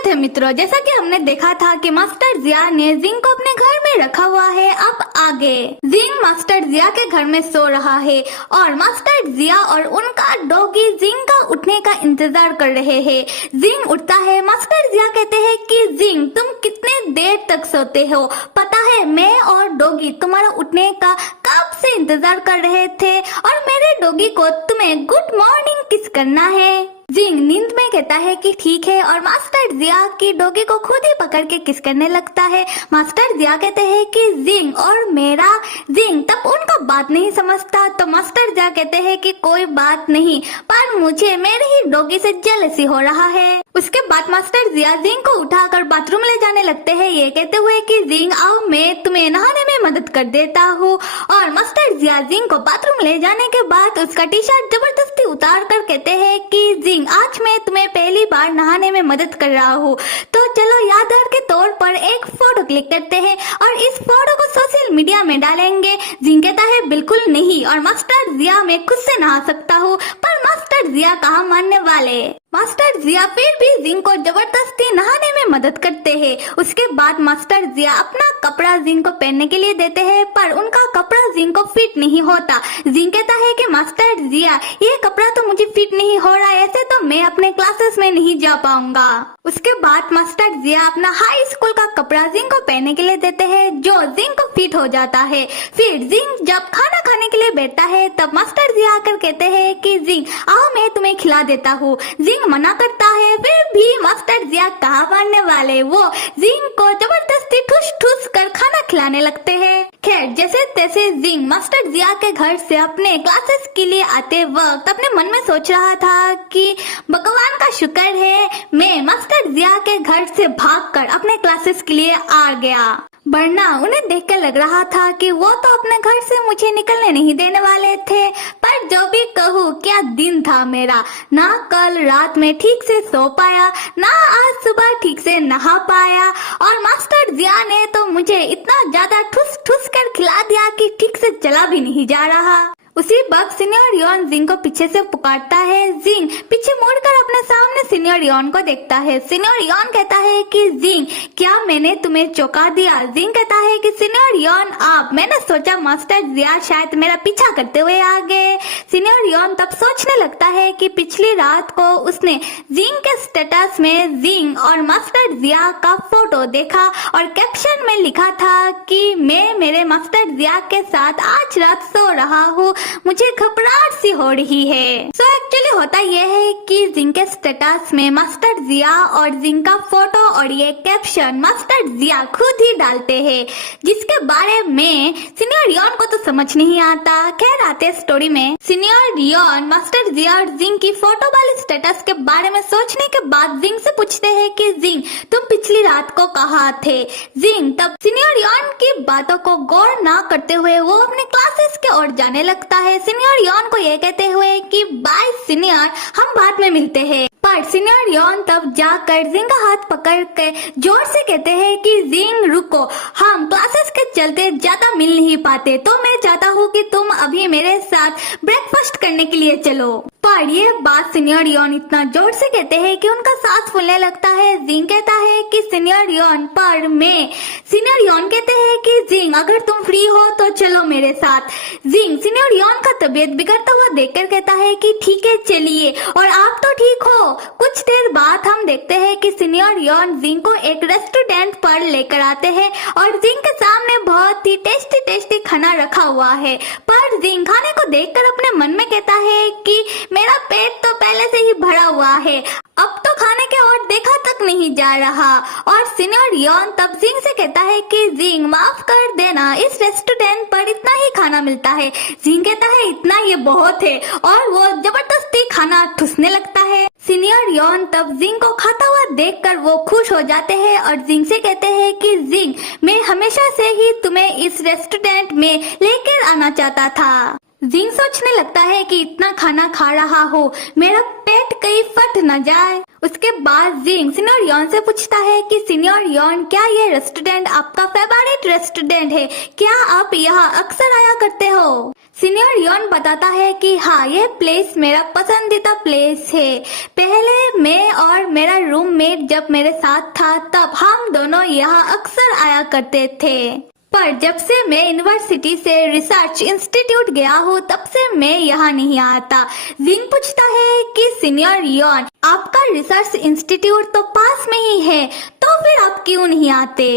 स्वागत है मित्रों। जैसा कि हमने देखा था कि मास्टर जिया ने जिंग को अपने घर में रखा हुआ है। अब आगे जिंग मास्टर जिया के घर में सो रहा है और मास्टर जिया और उनका डॉगी जिंग का उठने का इंतजार कर रहे हैं। जिंग उठता है। मास्टर जिया कहते हैं कि जिंग तुम कितने देर तक सोते हो, पता है मैं और डॉगी तुम्हारा उठने का कब से इंतजार कर रहे थे और मेरे डॉगी को तुम्हें गुड मॉर्निंग किस करना है। जिंग नींद में कहता है कि ठीक है और मास्टर जिया की डॉगी को खुद ही पकड़ के किस करने लगता है। मास्टर जिया कहते हैं कि जिंग और मेरा जिंग तब उनका बात नहीं समझता तो मास्टर जिया कहते हैं कि कोई बात नहीं, पर मुझे मेरे ही डॉगी से जेलसी हो रहा है। उसके बाद मास्टर जिया जिंग को उठाकर बाथरूम ले जाने लगते हैं, ये कहते हुए कि जिंग आओ मैं तुम्हें नहाने में मदद कर देता हूँ। और मास्टर जिया जिंग को बाथरूम ले जाने के बाद उसका टी शर्ट जबरदस्ती उतार कर कहते हैं कि जिंग आज मैं तुम्हें पहली बार नहाने में मदद कर रहा हूँ, तो चलो यादगार के तौर पर एक फोटो क्लिक करते हैं और इस फोटो को सोशल मीडिया में डालेंगे। जिंग कहता है बिल्कुल नहीं और मास्टर जिया मैं खुद से नहा सकता हूँ, पर मास्टर जिया कहाँ मानने वाले। मास्टर जिया फिर भी जिंग को जबरदस्ती नहाने में मदद करते हैं। उसके बाद मास्टर जिया अपना कपड़ा जिंग को पहनने के लिए देते हैं, पर उनका कपड़ा जिंग को फिट नहीं होता। जिंग कहता है कि मास्टर जिया ये कपड़ा तो मुझे फिट नहीं हो रहा है, ऐसे तो मैं अपने क्लासेस में नहीं जा पाऊंगा। उसके बाद मास्टर जिया अपना हाई स्कूल का कपड़ा जिंग को पहनने के लिए देते हैं, जो जिंग को फिट हो जाता है। फिर जिंग जब खाना खाने के लिए बैठता है तब मास्टर जिया आकर कहते हैं कि जिंग आओ मैं तुम्हें खिला देता हूँ। जिंग मना करता है, फिर भी मास्टर जिया कहाँ मानने वाले, वो जिंग को जबरदस्ती ठुस ठुस कर खाना खिलाने लगते हैं। खैर जैसे तैसे जिंग मास्टर जिया के घर से अपने क्लासेस के लिए आते वक्त अपने मन में सोच रहा था कि भगवान का शुक्र है मैं मास्टर जिया के घर से भागकर अपने क्लासेस के लिए आ गया, वरना उन्हें देखकर लग रहा था कि वो तो अपने घर से मुझे निकलने नहीं देने वाले थे। पर जो भी कहूँ क्या दिन था मेरा, ना कल रात में ठीक से सो पाया, ना आज सुबह ठीक से नहा पाया और मास्टर जिया ने तो मुझे इतना ज्यादा ठुस ठुस कर खिला दिया कि ठीक से चला भी नहीं जा रहा। उसी वक्त सीनियर रियोन जिंग को पीछे से पुकारता है। जिंग पीछे मुड़कर अपने सामने सीनियर रियोन को देखता है। सीनियर रियोन कहता है कि जिंग क्या मैंने तुम्हें चौंका दिया। जिंग कहता है कि सीनियर रियोन आप, मैंने सोचा मास्टर जिया शायद मेरा पीछा करते हुए आ गए। सीनियर रियोन तब सोचने लगता है कि पिछली रात को उसने जिंग के स्टेटस में जिंग और मास्टर जिया का फोटो देखा और कैप्शन में लिखा था कि मैं मेरे मास्टर जिया के साथ आज रात सो रहा हूँ, मुझे घबराहट सी हो रही है। सो एक्चुअली होता यह है कि जिंग के स्टेटस में मास्टर जिया और जिंग का फोटो और ये कैप्शन मास्टर जिया खुद ही डालते हैं, जिसके बारे में सीनियर रियोन को तो समझ नहीं आता। खैर आते स्टोरी में सीनियर रियोन मास्टर जिया और जिंग की फोटो वाले स्टेटस के बारे में सोचने के बाद जिंग से पूछते हैं कि जिंग तुम पिछली रात को कहाँ थे। जिंग तब सीनियर रियोन की बातों को गौर न करते हुए वो अपने क्लासेस के ओर जाने लगता है, सीनियर रियोन को ये कहते हुए कि बाय सीनियर हम बाद में मिलते हैं। पर सीनियर रियोन तब जाकर जिंग का हाथ पकड़ कर जोर से कहते हैं कि जिंग रुको, हम क्लासेस के चलते ज्यादा मिल नहीं पाते, तो मैं चाहता हूँ कि तुम अभी मेरे साथ ब्रेकफास्ट करने के लिए चलो। पर ये बात सीनियर रियोन इतना जोर से कहते हैं कि उनका सांस फूलने लगता है। जिंग कहता है कि सीनियर रियोन पर मैं। सीनियर रियोन कहते हैं कि जिंग अगर तुम फ्री हो तो चलो मेरे साथ। जिंग सीनियर रियोन का तबीयत बिगड़ता हुआ देखकर कहता है कि ठीक है चलिए, और आप तो ठीक हो। कुछ देर बाद हम देखते हैं कि सीनियर रियोन जिंग को एक रेस्टोरेंट पर लेकर आते हैं और जिंग के सामने बहुत ही टेस्टी टेस्टी खाना रखा हुआ है। पर जिंग खाने को देखकर अपने मन में कहता है कि मेरा पेट तो पहले से ही भरा हुआ है, अब तो खाने के और देखा तक नहीं जा रहा। और सीनियर रियोन तब जिंग से कहता है कि जिंग माफ कर देना, इस रेस्टोरेंट पर इतना ही खाना मिलता है। जिंग कहता है इतना ये बहुत है और वो जबरदस्ती खाना ठूसने लगता है। सीनियर रियोन तब जिंग को खाता हुआ देखकर वो खुश हो जाते हैं और जिंग से कहते हैं कि जिंग मैं हमेशा से ही तुम्हें इस रेस्टोरेंट में लेकर आना चाहता था। जिंग सोचने लगता है कि इतना खाना खा रहा हो, मेरा पेट कहीं फट न जाए। उसके बाद जिंग सीनियर रियोन से पूछता है कि सीनियर रियोन क्या ये रेस्टोरेंट आपका फेवरेट रेस्टोरेंट है, क्या आप यहाँ अक्सर आया करते हो। सीनियर रियोन बताता है कि हाँ ये प्लेस मेरा पसंदीदा प्लेस है। पहले मैं और मेरा रूममेट जब मेरे साथ था तब हम दोनों यहाँ अक्सर आया करते थे, पर जब से मैं यूनिवर्सिटी से रिसर्च इंस्टीट्यूट गया हूँ तब से मैं यहाँ नहीं आता। जिंग पूछता है कि सीनियर यॉन, आपका रिसर्च इंस्टीट्यूट तो पास में ही है, तो फिर आप क्यों नहीं आते?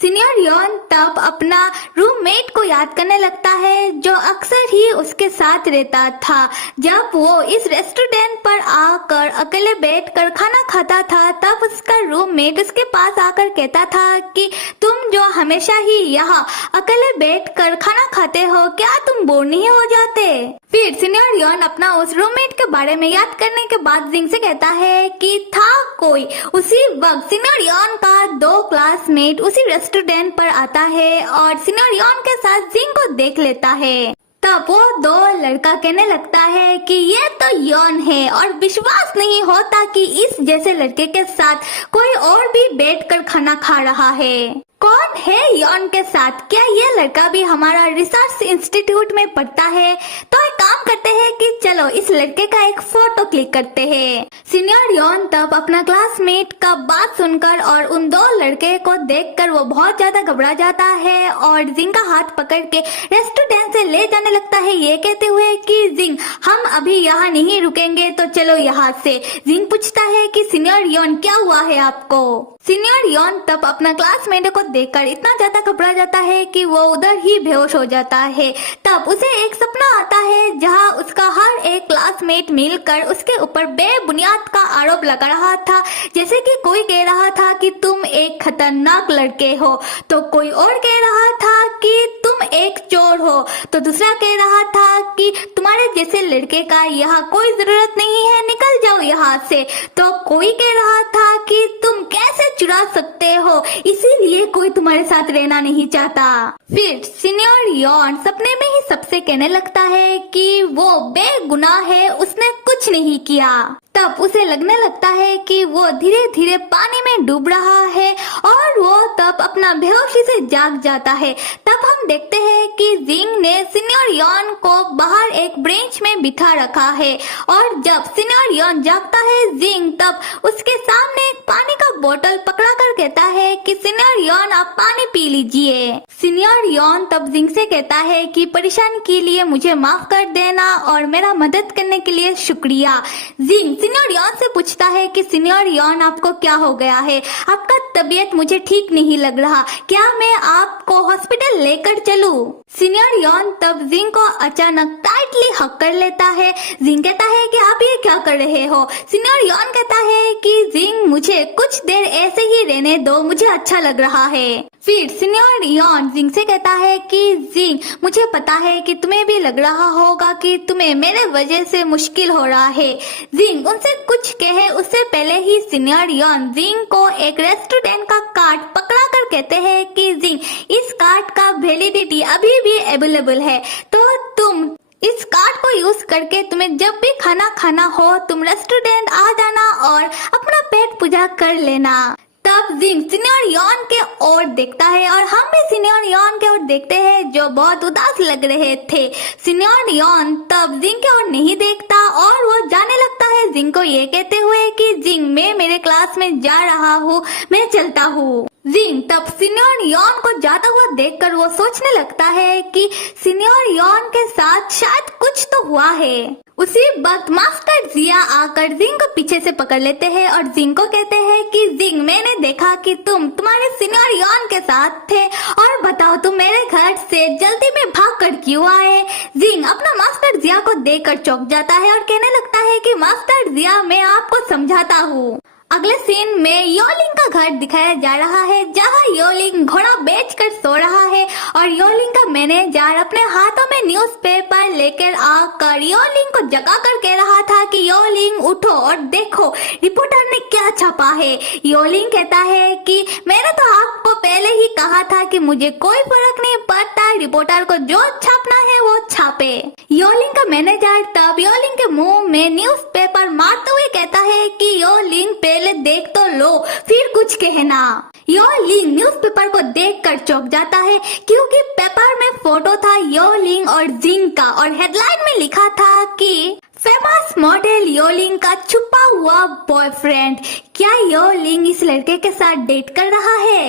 सीनियर यॉन तब अपना रूममेट को याद करने लगता है जो अक्सर ही उसके साथ रहता था। जब वो इस रेस्टोरेंट पर आकर अकेले बैठकर खाना खाता था तब उसका रूममेट उसके पास आकर कहता था कि तुम जो हमेशा ही यहाँ अकेले बैठकर खाना खाते हो, क्या तुम बोर नहीं हो जाते? फिर सीनियर यॉन अपना उस रूममेट के बारे में याद करने के बाद जिंग से कहता है कि था कोई। उसी वक्त सीनियर यॉन का 2 क्लासमेट उसी रेस्टोरेंट पर आता है और सीनियर यॉन के साथ जिंग को देख लेता है। तब वो 2 लड़का कहने लगता है कि ये तो यॉन है और विश्वास नहीं होता कि इस जैसे लड़के के साथ कोई और भी बैठकर खाना खा रहा है। कौन है यॉन के साथ? क्या ये लड़का भी हमारा रिसर्च इंस्टीट्यूट में पढ़ता है? तो एक काम करते हैं कि चलो इस लड़के का एक फोटो क्लिक करते हैं। सीनियर यॉन तब अपना क्लासमेट का बात सुनकर और उन 2 लड़के को देखकर वो बहुत ज्यादा घबरा जाता है और जिंग का हाथ पकड़ के रेस्टोरेंट से ले जाने लगता है, ये कहते हुए कि जिंग हम अभी यहाँ नहीं रुकेंगे, तो चलो यहाँ से। जिंग पूछता है कि सीनियर यॉन क्या हुआ है आपको? सीनियर यॉन तब अपना क्लासमेट को देखकर इतना ज्यादा घबरा जाता है कि वो उधर ही बेहोश हो जाता है। तब उसे एक सपना आता है जहां उसका हर एक क्लासमेट मिलकर उसके ऊपर बेबुनियाद का आरोप लगा रहा था, जैसे कि कोई कह रहा था कि तुम एक खतरनाक लड़के हो, तो कोई और कह रहा था कि तुम एक चोर हो, तो दूसरा कह रहा था कि तुम्हारे जैसे लड़के का यहाँ कोई जरूरत नहीं है, निकल जाओ यहाँ से, तो कोई कह रहा था कि तुम कैसे चुरा सकते हो, इसीलिए कोई तुम्हारे साथ रहना नहीं चाहता। फिर सीनियर यॉन सपने में ही सबसे कहने लगता है कि वो बेगुनाह है, उसने कुछ नहीं किया। तब उसे लगने लगता है कि वो धीरे धीरे पानी में डूब रहा है और वो तब अपना बेहोशी से जाग जाता है। तब हम देखते हैं कि जिंग ने सीनियर यॉन को बाहर एक ब्रेंच में बिठा रखा है और जब सीनियर यॉन जागता है जिंग तब उसके सामने एक पानी का बोतल पकड़ा कर कहता है कि सीनियर यॉन आप पानी पी लीजिए। सीनियर यॉन तब जिंग से कहता है कि परेशानी के लिए मुझे माफ कर देना और मेरा मदद करने के लिए शुक्रिया। जिंग सीनियर यॉन से पूछता है कि सीनियर यॉन आपको क्या हो गया है? आपका तबीयत मुझे ठीक नहीं लग रहा, क्या मैं आपको हॉस्पिटल लेकर चलूं? सीनियर यॉन तब जिंग को अचानक टाइटली हक कर लेता है। जिंग कहता है कि आप ये क्या कर रहे हो? सीनियर यॉन कहता है कि जिंग मुझे कुछ देर ऐसे ही रहने दो, मुझे अच्छा लग रहा है। फिर सीनियर यॉन जिंग से कहता है कि जिंग मुझे पता है कि तुम्हें भी लग रहा होगा कि तुम्हें मेरे वजह से मुश्किल हो रहा है। जिंग उनसे कुछ कहे उससे पहले ही सीनियर यॉन जिंग को एक रेस्टोरेंट का कार्ड पकड़ा कर कहते हैं कि जिंग इस कार्ड का वैलिडिटी अभी भी अवेलेबल है, तो तुम इस कार्ड को यूज करके तुम्हें जब भी खाना खाना हो तुम रेस्टोरेंट आ जाना और अपना पेट पूजा कर लेना। तब जिंग सीनियर यॉन के ओर देखता है और हम भी सीनियर यॉन के ओर देखते हैं जो बहुत उदास लग रहे थे। सीनियर यॉन तब जिंग के ओर नहीं देखता और वो जाने लगता है जिंग को ये कहते हुए कि जिंग मैं मेरे क्लास में जा रहा हूँ, मैं चलता हूँ। जिंग तब सीनियर यॉन को जाता हुआ देखकर वो सोचने लगता है कि सीनियर यॉन के साथ शायद कुछ तो हुआ है। उसी वक्त मास्टर जिया आकर जिंग को पीछे से पकड़ लेते हैं और जिंग को कहते हैं कि जिंग मैंने देखा कि तुम तुम्हारे सीनियर यॉन के साथ थे और बताओ तुम मेरे घर से जल्दी में भाग कर क्यों आए? जिंग अपना मास्टर जिया को देखकर चौंक जाता है और कहने लगता है कि मास्टर जिया मैं आपको समझाता हूँ। अगले सीन में योलिंग का घर दिखाया जा रहा है जहां योलिंग घोड़ा बेचकर सो रहा है और योलिंग का मैनेजर अपने हाथों में न्यूज़पेपर लेकर आकर योलिंग को जगाकर कह रहा था कि योलिंग उठो और देखो रिपोर्टर ने क्या छापा है। योलिंग कहता है कि मैंने तो आपको पहले ही कहा था कि मुझे कोई फर्क नहीं पड़ता, रिपोर्टर को जो छापना है वो छापे। योलिंग का मैनेजर तब योलिंग के मुंह में न्यूज़पेपर मारते हुए कहता है कि योलिंग पहले देख तो लो फिर कुछ कहना। योलिंग न्यूज़पेपर को देखकर चौंक जाता है क्योंकि पेपर में फोटो था योलिंग और जिंग का और हेडलाइन में लिखा था कि फेमस मॉडल योलिंग का छुपा हुआ बॉयफ्रेंड, क्या योलिंग इस लड़के के साथ डेट कर रहा है?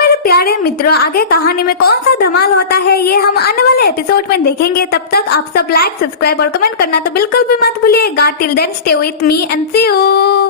मेरे प्यारे मित्रों, आगे कहानी में कौन सा धमाल होता है ये हम आने वाले एपिसोड में देखेंगे। तब तक आप सब लाइक, सब्सक्राइब और कमेंट करना तो बिल्कुल भी मत भूलिएगा। Till then stay with me and see you.